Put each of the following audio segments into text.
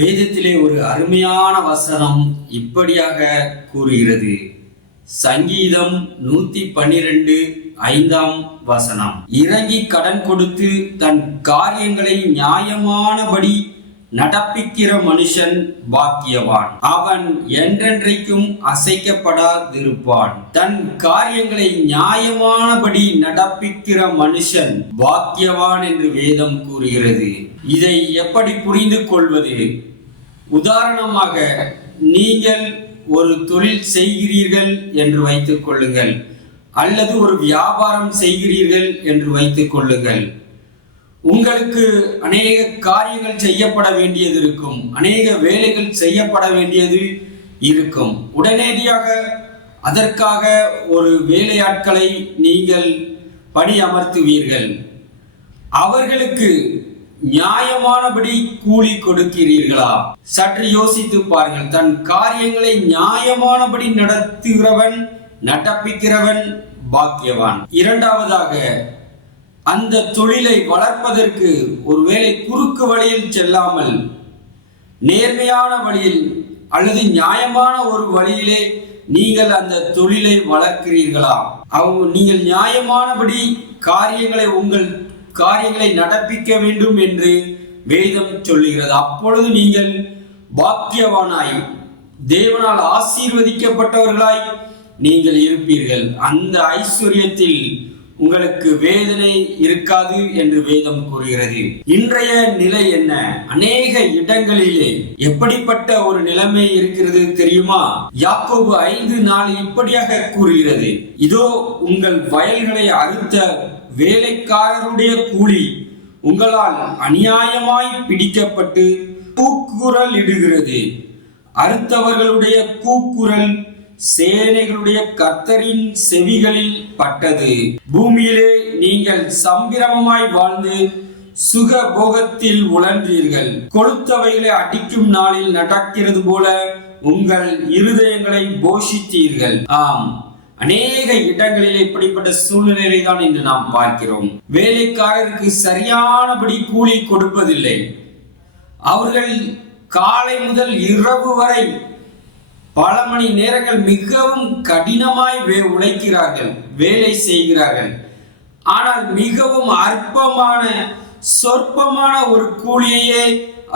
வேதத்திலே ஒரு அருமையான வசனம் இப்படியாக கூறுகிறது. சங்கீதம் 112:5 இறங்கி கடன் கொடுத்து தன் காரியங்களை நியாயமானபடி நடப்பிக்கிற மனுஷன் பாக்கியவான், அவன் என்றென்றைக்கும் அசைக்கப்படாதிருப்பான். தன் காரியங்களை நியாயமானபடி நடப்பிக்கிற மனுஷன் பாக்கியவான் என்று வேதம் கூறுகிறது. இதை எப்படி புரிந்து கொள்வது? உதாரணமாக, நீங்கள் ஒரு தொழில் செய்கிறீர்கள் என்று வைத்துக் கொள்ளுங்கள், அல்லது ஒரு வியாபாரம் செய்கிறீர்கள் என்று வைத்துக் கொள்ளுங்கள். உங்களுக்கு அநேக காரியங்கள் செய்யப்பட வேண்டியது இருக்கும், அநேக வேலைகள் செய்யப்பட வேண்டியது இருக்கும். உடனடியாக அதற்காக ஒரு வேலையாட்களை நீங்கள் பணி அமர்த்துவீர்கள். அவர்களுக்கு நியாயமானபடி கூலி கொடுக்கிறீர்களா? சற்று யோசித்து பாருங்கள். தன் காரியங்களை நியாயமானபடி நடப்பிக்கிறவன் பாக்கியவான். இரண்டாவதாக, அந்த தொழிலை வளர்ப்பதற்கு ஒருவேளை குறுக்கு வழியில் செல்லாமல் நேர்மையான வழியில் அல்லது நியாயமான ஒரு வழியிலே நீங்கள் அந்த தொழிலை வளர்க்கிறீர்களா? நீங்கள் நியாயமானபடி உங்கள் காரியங்களை நடப்பிக்க வேண்டும் என்று வேதம் சொல்லுகிறது. அப்பொழுது நீங்கள் பாக்கியவானாய், தேவனால் ஆசீர்வதிக்கப்பட்டவர்களாய் நீங்கள் இருப்பீர்கள். அந்த ஐஸ்வர்யத்தில் உங்களுக்கு வேதனை இருக்காது என்று வேதம் கூறுகிறது. இன்றைய நிலை என்ன? அநேக இடங்களிலே எப்படிப்பட்ட ஒரு நிலைமை இருக்கிறது தெரியுமா? யாக்கோபு 5:4 இப்படியாக கூறுகிறது. இதோ உங்கள் வயல்களை அறுத்த வேலைக்காரருடைய கூலி உங்களால் அநியாயமாய் பிடிக்கப்பட்டு கூக்குரல் இடுகிறது. அறுத்தவர்களுடைய கூக்குரல் சேனைகளுடைய கர்த்தரின் செவிகளில் பட்டது. பூமியிலே நீங்கள் சம்பிரமமாய் வாழ்ந்து சுக போகத்தில் உழன்றீர்கள். கொளுத்தவைகளை அடிக்கும் நாளில் நடக்கிறது போல உங்கள் இருதயங்களை போஷித்தீர்கள். ஆம், அநேக இடங்களில் இப்படிப்பட்ட சூழ்நிலையை தான் இன்று நாம் பார்க்கிறோம். வேலைக்காரருக்கு சரியானபடி கூலி கொடுப்பதில்லை. அவர்கள் காலை முதல் இரவு வரை பல மணி நேரங்கள் மிகவும் கடினமாய் உழைக்கிறார்கள், வேலை செய்கிறார்கள். ஆனால் மிகவும் சொற்பமான ஒரு கூலியையே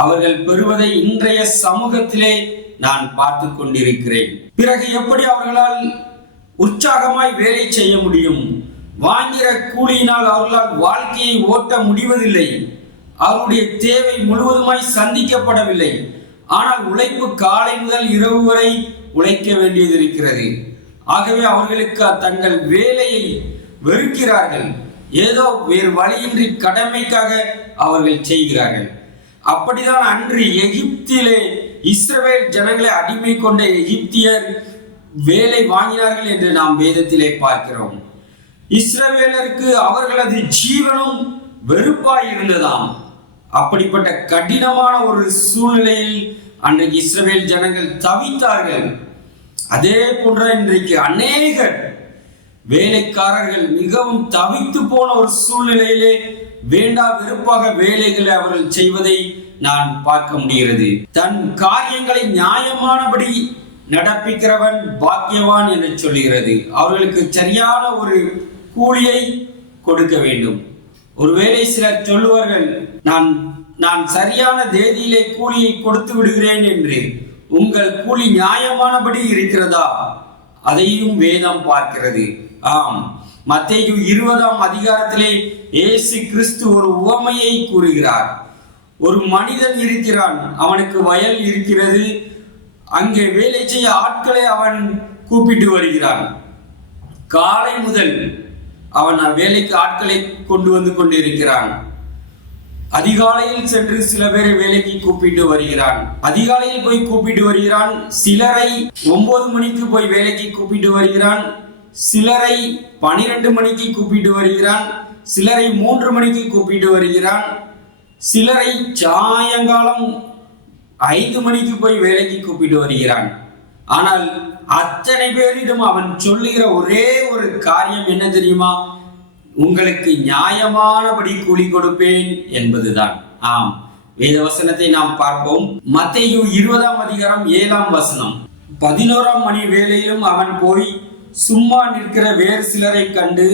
அவர்கள் பெறுவதை இன்றைய சமூகத்திலே நான் பார்த்து கொண்டிருக்கிறேன். பிறகு எப்படி அவர்களால் உற்சாகமாய் வேலை செய்ய முடியும்? வாங்கிற கூலியினால் அவர்களால் வாழ்க்கையை ஓட்ட முடிவதில்லை. அவருடைய தேவை முழுவதுமாய் சந்திக்கப்படவில்லை. ஆனால் உழைப்பு காலை முதல் இரவு வரை உழைக்க வேண்டியது இருக்கிறது. ஆகவே அவர்களுக்கு தங்கள் வேலையை வெறுக்கிறார்கள். ஏதோ வேறு வழியின்றி கடமைக்காக அவர்கள் செய்கிறார்கள். அப்படிதான் அன்று எகிப்திலே இஸ்ரவேல் ஜனங்களை அடிமை கொண்ட எகிப்தியர் வேலை வாங்கினார்கள் என்று நாம் வேதத்திலே பார்க்கிறோம். இஸ்ரவேலருக்கு அவர்களது ஜீவனும் வெறுப்பாய் இருந்ததாம். அப்படிப்பட்ட கடினமான ஒரு சூழ்நிலையில் அன்றைக்கு இஸ்ரவேல் ஜனங்கள் தவித்தார்கள். அதே போன்ற இன்றைக்கு அநேக வேலைக்காரர்கள் மிகவும் தவித்து போன ஒரு சூழ்நிலையிலே வேண்டா வெறுப்பாக வேலைகளை அவர்கள் செய்வதை நான் பார்க்க முடிகிறது. தன் காரியங்களை நியாயமானபடி நடப்பிக்கிறவன் பாக்கியவான் என்று சொல்லுகிறது. அவர்களுக்கு சரியான ஒரு கூலியை கொடுக்க வேண்டும். ஒருவேளை சிலர் சொல்லுவார்கள், நான் சரியான தேதியிலே கூலியை கொடுத்து விடுகிறேன் என்று. உங்கள் கூலி நியாயமானபடி இருக்கிறதா? அதையும் வேதம் பார்க்கிறது. ஆம், மத்தேயு 20 இயேசு கிறிஸ்து ஒரு உவமையை கூறுகிறார். ஒரு மனிதன் இருக்கிறான், அவனுக்கு வயல் இருக்கிறது. அங்கே வேலை செய்ய ஆட்களை அவன் கூப்பிட்டு வருகிறான். காலை முதல் அவன் வேலைக்கு ஆட்களை கொண்டு வந்து கொண்டிருக்கிறான். அதிகாலையில் சென்று சில பேரை வேலைக்கு கூப்பிட்டு வருகிறான். அதிகாலையில் போய் கூப்பிட்டு வருகிறான். சிலரை 9 மணிக்கு போய் வேலைக்கு கூப்பிட்டு வருகிறான். சிலரை 12 மணிக்கு கூப்பிட்டு வருகிறான். சிலரை 3 மணிக்கு கூப்பிட்டு வருகிறான். சிலரை சாயங்காலம் 5 மணிக்கு போய் வேலைக்கு கூப்பிட்டு வருகிறான். ஆனால் அத்தனை பேரிடம் அவன் சொல்லுகிற ஒரே ஒரு காரியம் என்ன தெரியுமா? உங்களுக்கு நியாயமானபடி கூலி கொடுப்பேன் என்பதுதான். ஆம், வேத வசனத்தை நாம் பார்ப்போம். மத்தேயு 20ஆம் அதிகாரம் 7ஆம் வசனம். 11ஆம் மணி வேளையிலும் அவன் போய் சும்மா நிற்கிற வேறு சிலரை கண்டு,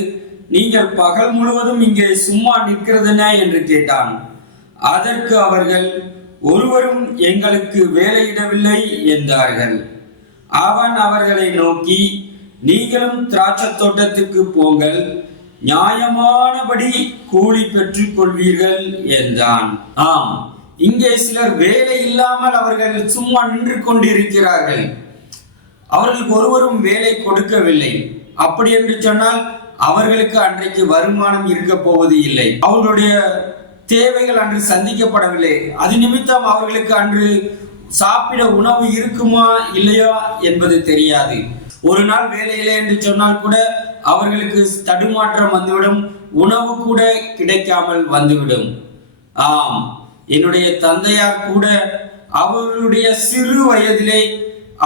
நீங்கள் பகல் முழுவதும் இங்கே சும்மா நிற்கிறதென்ன என்று கேட்டான். அதற்கு அவர்கள், ஒருவரும் எங்களுக்கு வேலையிடவில்லை என்றார்கள். அவன் அவர்களை நோக்கி, நீங்களும் திராட்சை தோட்டத்துக்கு போங்கள், நியாயமானபடி கூலி பெற்றுக் கொள்வீர்கள் என்றான். ஆம், இங்கே சிலர் வேலை இல்லாமல் அவர்கள் சும்மா நின்று கொண்டிருக்கிறார்கள். அவர்களுக்கு ஒருவரும் வேலை கொடுக்கவில்லை. அப்படி என்று சொன்னால் அவர்களுக்கு அன்றைக்கு வருமானம் இருக்க போவது இல்லை. அவர்களுடைய தேவைகள் அன்று சந்திக்கப்படவில்லை. அது நிமித்தம் அவர்களுக்கு அன்று சாப்பிட உணவு இருக்குமா இல்லையா என்பது தெரியாது. ஒரு நாள் வேலையில்லை என்று சொன்னால் கூட அவர்களுக்கு தடுமாற்றம் வந்துவிடும், உணவு கூட கிடைக்காமல் வந்துவிடும். ஆம், என்னுடைய தந்தையார் கூட அவர்களுடைய சிறு வயதிலே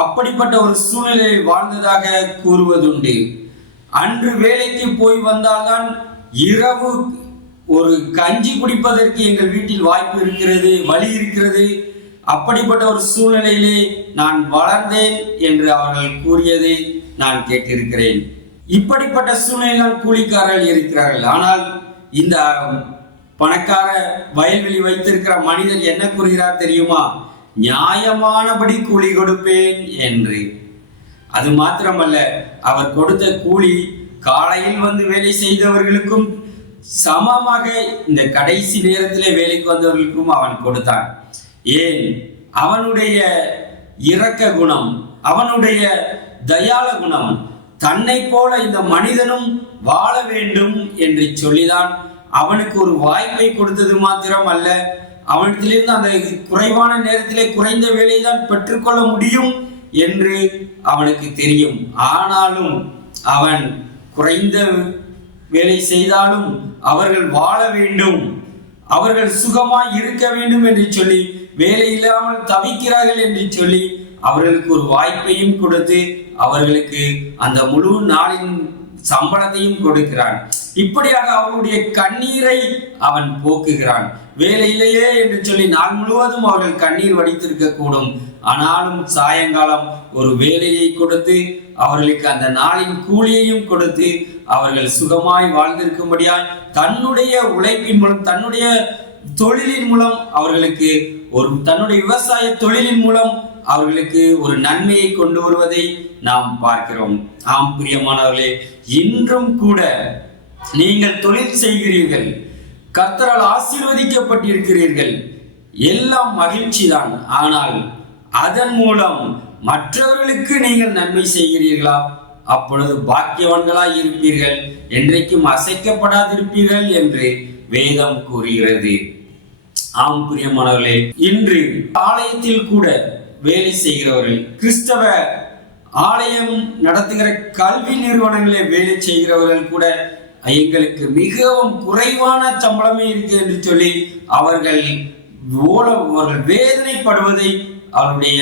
அப்படிப்பட்ட ஒரு சூழ்நிலையில் வாழ்ந்ததாக கூறுவதுண்டு. அன்று வேலைக்கு போய் வந்தால்தான் இரவு ஒரு கஞ்சி குடிப்பதற்கு எங்கள் வீட்டில் வாய்ப்பு இருக்கிறது, வழி இருக்கிறது. அப்படிப்பட்ட ஒரு சூழ்நிலையிலே நான் வளர்ந்தேன் என்று அவர்கள் கூறியதை நான் கேட்டிருக்கிறேன். இப்படிப்பட்ட சூழ்நிலையில் கூலிக்காரர்கள் இருக்கிறார்கள். ஆனால் இந்த பணக்கார வயல்வெளி வைத்திருக்கிற மனிதர் என்ன கூறுகிறார் தெரியுமா? நியாயமானபடி கூலி கொடுப்பேன் என்று. அது மாத்திரமல்ல, அவர் கொடுத்த கூலி காலையில் வந்து வேலை செய்தவர்களுக்கும் சமமாக இந்த கடைசி நேரத்திலே வேலைக்கு வந்தவர்களுக்கும் அவன் கொடுத்தான். ஏன்? அவனுடைய இரக்க குணம், அவனுடைய தயாள குணம், தன்னை போல இந்த மனிதனும் வாழ வேண்டும் என்று சொல்லிதான் அவனுக்கு ஒரு வாய்ப்பை கொடுத்தது மாத்திரம் அல்ல, அவனிடத்திலிருந்து அந்த குறைவான நேரத்திலே குறைந்த வேலையை தான் பெற்றுக்கொள்ள முடியும் என்று அவனுக்கு தெரியும். ஆனாலும் அவன் குறைந்த வேலை செய்தாலும் அவர்கள் வாழ வேண்டும், அவர்கள் சுகமாய் இருக்க வேண்டும் என்று சொல்லி, வேலை இல்லாமல் தவிக்கிறார்கள் என்று சொல்லி அவர்களுக்கு ஒரு வாய்ப்பையும் கொடுத்து அவர்களுக்கு அந்த முழு நாளின் சம்பளத்தையும் கொடுக்கிறான். இப்படியாக அவர்களுடைய கண்ணீரை அவன் போக்குகிறான். வேலை இல்லையே என்று சொல்லி நாள் முழுவதும் அவர்கள் கண்ணீர் வடித்திருக்க கூடும். ஆனாலும் சாயங்காலம் ஒரு வேலையை கொடுத்து அவர்களுக்கு அந்த நாளின் கூலியையும் கொடுத்து அவர்கள் சுகமாய் வாழ்ந்திருக்கும்படியாய் தன்னுடைய உழைப்பின் மூலம், தன்னுடைய தொழிலின் மூலம் அவர்களுக்கு தன்னுடைய விவசாய தொழிலின் மூலம் அவர்களுக்கு ஒரு நன்மையை கொண்டு வருவதை நாம் பார்க்கிறோம். ஆம் பிரியமானவர்களே, இன்றும் கூட நீங்கள் தொழில் செய்கிறீர்கள், கர்த்தரால் ஆசீர்வதிக்கப்பட்டிருக்கிறீர்கள், எல்லாம் மகிழ்ச்சி தான். ஆனால் அதன் மூலம் மற்றவர்களுக்கு நீங்கள் நன்மை செய்கிறீர்களா? அப்பொழுது பாக்கியவான்களாய் இருப்பீர்கள், என்றைக்கும் அசைக்கப்படாதிருப்பீர்கள் என்று வேதம் கூறுகிறது. ஆம் பிரியமானவர்களே, இன்று ஆலயத்தில் கூட வேலை செய்கிறவர்கள், கிறிஸ்தவ ஆலயம் நடத்துகிற கல்வி நிறுவனங்களே வேலை செய்கிறவர்கள் கூட எங்களுக்கு மிகவும் குறைவான சம்பளமே இருக்கு என்று சொல்லி அவர்கள் வேதனைப்படுவதை, அவருடைய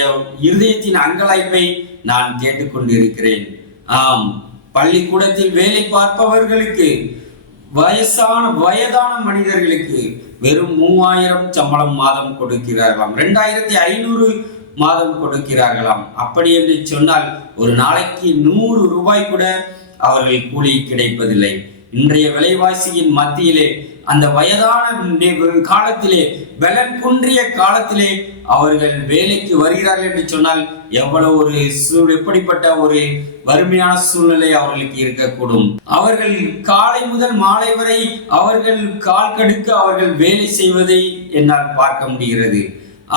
இருதயத்தின் அங்கலாய்ப்பை நான் கேட்டுக்கொண்டிருக்கிறேன். ஆம், பள்ளிக்கூடத்தில் வேலை பார்ப்பவர்களுக்கு, வயதான மனிதர்களுக்கு வெறும் 3000 சம்பளம் மாதம் கொடுக்கிறார்களாம், 2500 மாதம் கொடுக்கிறார்களாம். அப்படி என்று சொன்னால் ஒரு நாளைக்கு 100 ரூபாய் கூட அவர்கள் கூலி கிடைப்பதில்லை. இன்றைய விலைவாசியின் மத்தியிலே, அந்த வயதான காலத்திலே, பலன் குன்றிய காலத்திலே அவர்கள் வேலைக்கு வருகிறார்கள் என்று சொன்னால் எவ்வளவு எப்படிப்பட்ட ஒரு வறுமையான சூழ்நிலை அவர்களுக்கு இருக்கக்கூடும். அவர்கள் காலை முதல் மாலை வரை அவர்கள் கால் கடுக்க அவர்கள் வேலை செய்வதை என்னால் பார்க்க முடிகிறது.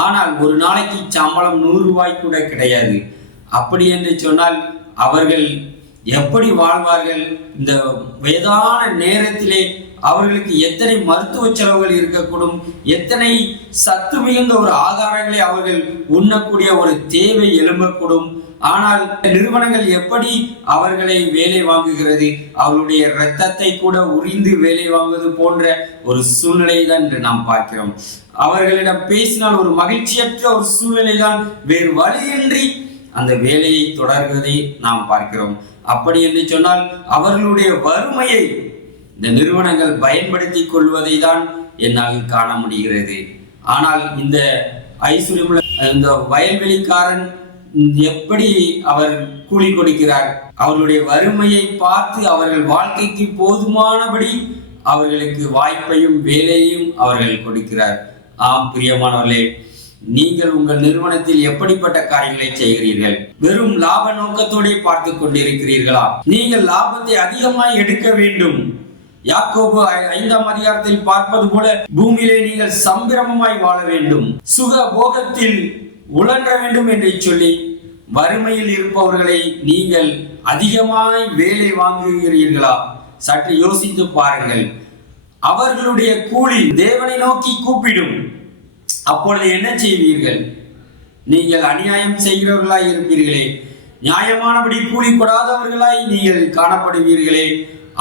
ஆனால் ஒரு நாளைக்கு சம்பளம் 100 ரூபாய் கூட கிடையாது. அப்படி என்று சொன்னால் அவர்கள் எப்படி வாழ்வார்கள்? இந்த வயதான நேரத்திலே அவர்களுக்கு எத்தனை மருத்துவ செலவுகள் இருக்கக்கூடும், எத்தனை சத்து மிகுந்த ஒரு ஆதாரங்களை அவர்கள் உண்ணக்கூடிய ஒரு தேவை எழும்பக்கூடும். ஆனால் நிறுவனங்கள் எப்படி அவர்களை வேலை வாங்குகிறது? அவர்களுடைய இரத்தத்தை கூட உறிந்து வேலை வாங்குவது போன்ற ஒரு சூழ்நிலை தான் என்று நாம் பார்க்கிறோம். அவர்களிடம் பேசினால் ஒரு மகிழ்ச்சியற்ற ஒரு சூழ்நிலை தான், வேறு வழியின்றி அந்த வேலையை தொடர்வதை நாம் பார்க்கிறோம். அப்படி என்று சொன்னால் அவர்களுடைய வறுமையை இந்த நிறுவனங்கள் பயன்படுத்திக் கொள்வதை தான் என்னால் காண முடிகிறது. ஆனால் இந்த ஐஸ்வர்யமுள்ள இந்த வயல்வெளிக்காரன் எப்படி அவர் கூலி கொடுக்கிறார்? அவர்களுடைய வறுமையை பார்த்து அவர்கள் வாழ்க்கைக்கு போதுமானபடி அவர்களுக்கு வாய்ப்பையும் வேலையும் அவர்கள் கொடுக்கிறார். ஆம் பிரியமானவர்களே, நீங்கள் உங்கள் நிறுவனத்தில் எப்படிப்பட்ட காரியங்களை செய்கிறீர்கள்? வெறும் லாப நோக்கத்தோடு பார்த்து கொண்டிருக்கிறீர்களா? நீங்கள் லாபத்தை அதிகமாய் எடுக்க வேண்டும். யாக்கோபு 5ஆம் அதிகாரத்தில் பார்ப்பது போல பூமியிலே நீங்கள் சம்பிரமமாய் வாழ வேண்டும், சுக போகத்தில் உழன்ற வேண்டும் என்று சொல்லி வறுமையில் இருப்பவர்களை நீங்கள் அதிகமாய் வேலை வாங்குகிறீர்களா? சற்று யோசித்து பாருங்கள். அவர்களுடைய கூலி தேவனை நோக்கி கூப்பிடும். அப்பொழுது என்ன செய்வீர்கள்? நீங்கள் அநியாயம் செய்கிறவர்களாய் இருப்பீர்களே, நியாயமானபடி கூலி கொடாதவர்களாய் நீங்கள் காணப்படுவீர்களே.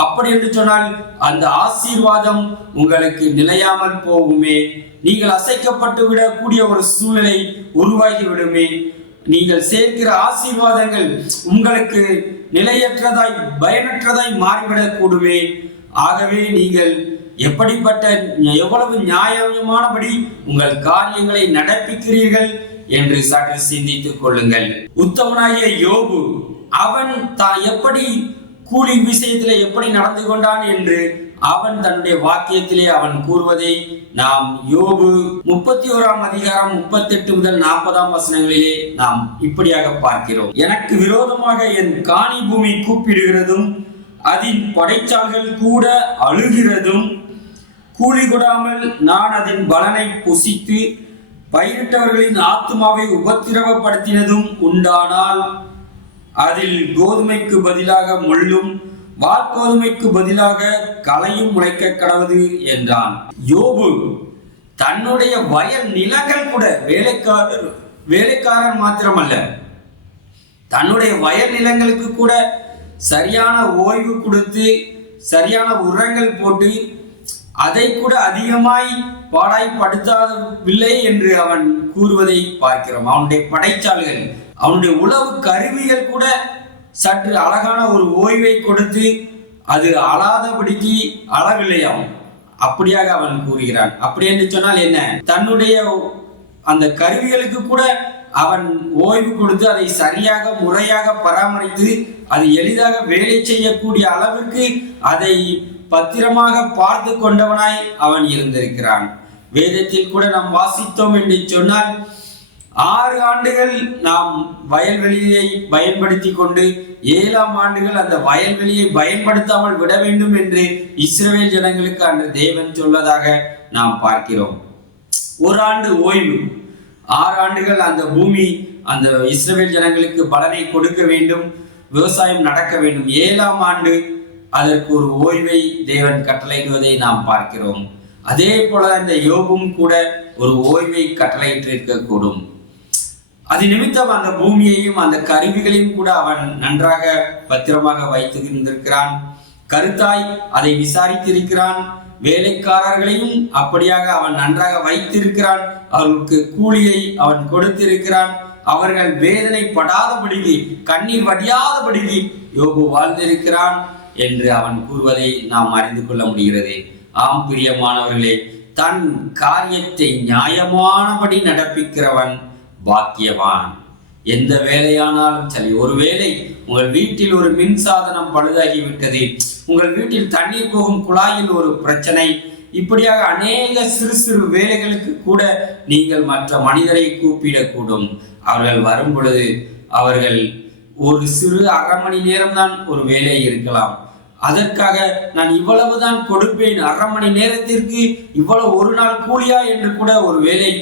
அப்படி என்று சொன்னால் அந்த ஆசீர்வாதம் உங்களுக்கு நிலையாமல் போகுமே. நீங்கள் அசைக்கப்பட்டு விடக்கூடிய ஒரு சூழ்நிலை உருவாகி விடுமே. நீங்கள் சேர்க்கிற ஆசீர்வாதங்கள் உங்களுக்கு நிலையற்றதாய் பயனற்றதாய் மாறிவிடக் கூடுமே. ஆகவே நீங்கள் எப்படிப்பட்ட எவ்வளவு நியாயமானபடி உங்கள் காரியங்களை நடப்பிக்கிறீர்கள் என்று சற்று சிந்தித்துக் கொள்ளுங்கள். உத்தமனாகிய யோபு அவன் தான் எப்படி கூலி விஷயத்திலே எப்படி நடந்து கொண்டான் என்று அவன் தன்னுடைய வாக்கியத்திலே அவன் கூறுவதை நாம் யோபு 31ஆம் அதிகாரம் 38 முதல் 40ஆம் வசனங்களிலே நாம் இப்படியாக பார்க்கிறோம். எனக்கு விரோதமாக என் காணி பூமி கூப்பிடுகிறதும் அதன் படைச்சால்கள் கூட அழுகிறதும், கூலி கொடாமல் நான் அதன் பலனை புசித்து பயிரிட்டவர்களின் ஆத்துமாவை உபத்திரவப்படுத்தினதும் உண்டானால் அதில் கோதுமைக்கு பதிலாக முள்ளும் வாற்கோதுமைக்கு பதிலாக களையும் முளைக்க கடவுது என்றான். யோபு தன்னுடைய வயல் நிலங்கள் கூட வேலைக்காரன் மாத்திரமல்ல, தன்னுடைய வயல் நிலங்களுக்கு கூட சரியான ஓய்வு கொடுத்து சரியான உரங்கள் போட்டு அதை கூட அதிகமாய் பாடாய்படுத்தவில்லை என்று அவன் கூறுவதை பார்க்கிறோம். அவனுடைய படைச்சால்கள், அவனுடைய உழவு கருவிகள் கூட சற்று அழகான ஒரு ஓய்வை கொடுத்து அது அழாதபடிக்கு அளவில்லையாம். அப்படியாக அவன் கூறுகிறான். அப்படி என்று சொன்னால் என்ன? தன்னுடைய அந்த கருவிகளுக்கு கூட அவன் ஓய்வு கொடுத்து அதை சரியாக முறையாக பராமரித்து அது எளிதாக வேலை செய்யக்கூடிய அளவுக்கு அதை பத்திரமாக பார்த்து கொண்டவனாய் அவன் இருந்திருக்கிறான். வேதத்தில் கூட நாம் வாசித்தோம் என்று சொன்னால் 6 ஆண்டுகள் நாம் வயல்வெளியை பயன்படுத்தி கொண்டு 7ஆம் ஆண்டுகள் அந்த வயல்வெளியை பயன்படுத்தாமல் விட வேண்டும் என்று இஸ்ரவேல் ஜனங்களுக்கு அன்று தேவன் சொல்வதாக நாம் பார்க்கிறோம். 1 ஆண்டு ஓய்வு, 6 ஆண்டுகள் அந்த பூமி அந்த இஸ்ரவேல் ஜனங்களுக்கு பலனை கொடுக்க வேண்டும், விவசாயம் நடக்க வேண்டும். 7ஆம் ஆண்டு அதற்கு ஒரு ஓய்வை தேவன் கட்டளையிடுவதை நாம் பார்க்கிறோம். அதே போல இந்த யோபும் கூட ஒரு ஓய்வை கட்டளையிட்டிருக்கக்கூடும். அது நிமித்தம் அந்த பூமியையும் அந்த கருவிகளையும் கூட அவன் நன்றாக பத்திரமாக வைத்திருந்திருக்கிறான். கருத்தாய் அதை விசாரித்திருக்கிறான். வேலைக்காரர்களையும் அப்படியாக அவன் நன்றாக வைத்திருக்கிறான். அவர்களுக்கு கூலியை அவன் கொடுத்திருக்கிறான். அவர்கள் வேதனைப்படாதபடிக்கு, கண்ணீர் வடியாதபடிக்கு யோபு வாழ்ந்திருக்கிறான் என்று அவன் கூறுவதை நாம் அறிந்து கொள்ள முடிகிறது. ஆம் பிரியமானவர்களே, தன் காரியத்தை நியாயமானபடி நடப்பிக்கிறவன் பாக்கியவான். எந்த வேலையானாலும் சரி, ஒருவேளை உங்கள் வீட்டில் ஒரு மின்சாதனம் பழுதாகிவிட்டது, உங்கள் வீட்டில் தண்ணீர் போகும் குழாயில் ஒரு பிரச்சனை, இப்படியாக அநேக சிறு சிறு வேலைகளுக்கு கூட நீங்கள் மற்ற மனிதரை கூப்பிடக்கூடும். அவர்கள் வரும் பொழுது அவர்கள் ஒரு சிறு அரை மணி நேரம் தான் ஒரு வேலை இருக்கலாம். அதற்காக நான் இவ்வளவுதான் கொடுப்பேன், அரை மணி நேரத்திற்கு இவ்வளவு ஒரு நாள் கூலியா என்று கூட ஒரு வேலை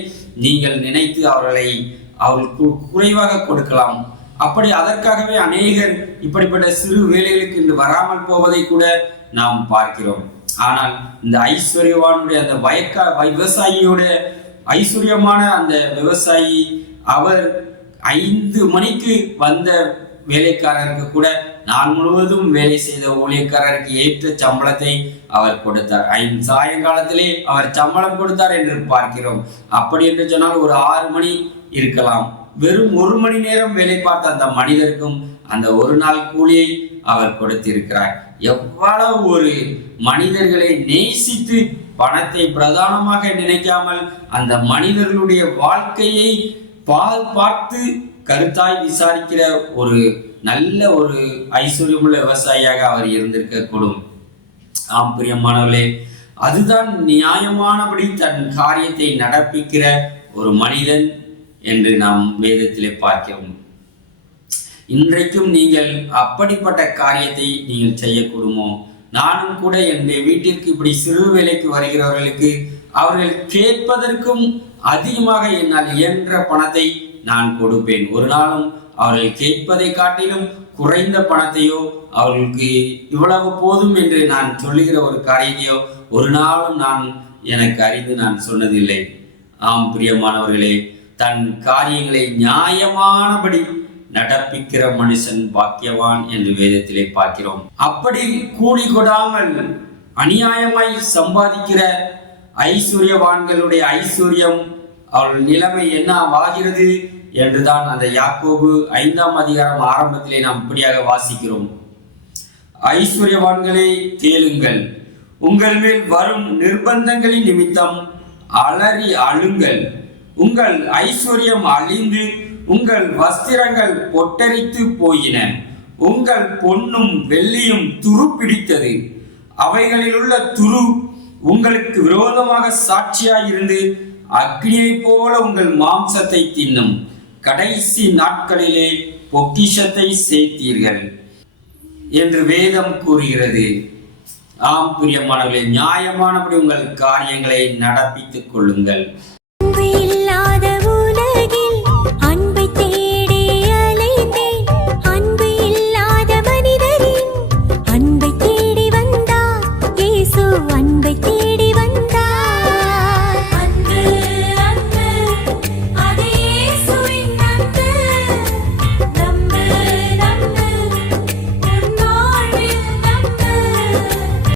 நீங்கள் நினைத்து அவர்களுக்கு குறைவாக கொடுக்கலாம். அப்படி அதற்காகவே அநேகர் இப்படிப்பட்ட சிறு வேலைகளுக்கு இன்று வராமல் போவதை கூட நாம் பார்க்கிறோம். ஆனால் இந்த ஐஸ்வர்யவானுடைய அந்த விவசாயியோட ஐஸ்வர்யமான அந்த விவசாயி, அவர் 5 மணிக்கு வந்த வேலைக்காரருக்கு கூட நாள் முழுவதும் வேலை செய்த ஊழியக்காரருக்கு ஏற்ற சம்பளத்தை அவர் கொடுத்தார். சாயங்காலத்திலே அவர் சம்பளம் கொடுத்தார் என்று பார்க்கிறோம். அப்படி என்று சொன்னால் ஒரு 6 மணி இருக்கலாம். வெறும் 1 மணி நேரம் வேலை பார்த்த அந்த மனிதருக்கும் அந்த ஒரு நாள் கூலியை அவர் கொடுத்திருக்கிறார். எவ்வளவு ஒரு மனிதர்களை நேசித்து பணத்தை பிரதானமாக நினைக்காமல் அந்த மனிதர்களுடைய வாழ்க்கையை பார்த்து கருத்தாய் விசாரிக்கிற ஒரு நல்ல ஒரு ஐஸ்வர்யமுள்ள விவசாயியாக அவர் இருந்திருக்க கூடும். ஆம் பிரியமானவர்களே, அதுதான் நியாயமானபடி தன் காரியத்தை நடப்பிக்கிற ஒரு மனிதன் என்று நாம் வேதத்திலே பார்க்கிறோம். இன்றைக்கும் நீங்கள் அப்படிப்பட்ட காரியத்தை நீங்கள் செய்யக்கூடுமோ? நானும் கூட என்னுடைய வீட்டிற்கு இப்படி சிறு வேலைக்கு வருகிறவர்களுக்கு அவர்கள் கேட்பதற்கும் அதிகமாக என்னால் இயன்ற பணத்தை நான் கொடுப்பேன். ஒரு நாளும் அவர்கள் கேட்பதை காட்டிலும் குறைந்த பணத்தையோ அவர்களுக்கு இவ்வளவு போதும் என்று நான் சொல்லுகிற ஒரு காரியத்தையோ ஒரு நாளும் நான் எனக்கு அறிந்து நான் சொன்னதில்லை. ஆம் பிரியமானவர்களே, தன் காரியங்களை நியாயமானபடி நடப்பிக்கிற மனுஷன் பாக்கியவான் என்று வேதத்திலே பார்க்கிறோம். அப்படி கூலி கொடாமல் அநியாயமாய் சம்பாதிக்கிற ஐஸ்வர்யவான்களுடைய ஐஸ்வர்யம் அவள் நிலைமை என்ன ஆகிறது என்றுதான் அந்த யாக்கோபு 5ஆம் அதிகாரம் ஆரம்பத்திலே நாம் இப்படியாக வாசிக்கிறோம். ஐஸ்வர்யவான்களே கேளுங்கள், உங்கள் மேல் வரும் நிர்பந்தங்களின் நிமித்தம் அலறி அழுங்கள். உங்கள் ஐஸ்வர்யம் அழிந்து உங்கள் வஸ்திரங்கள் பொட்டரித்து போயின. உங்கள் பொன்னும் வெள்ளியும் துரு பிடித்தது. அவைகளில் உள்ள துரு உங்களுக்கு விரோதமாக சாட்சியாயிருந்து அக்னியை போல உங்கள் மாம்சத்தை தின்னும். கடைசி நாட்களிலே பொக்கிஷத்தை சேர்த்தீர்கள் என்று வேதம் கூறுகிறது. ஆம் பிரியமானவர்களே, நியாயமானபடி உங்கள் காரியங்களை நடப்பித்துக் கொள்ளுங்கள்.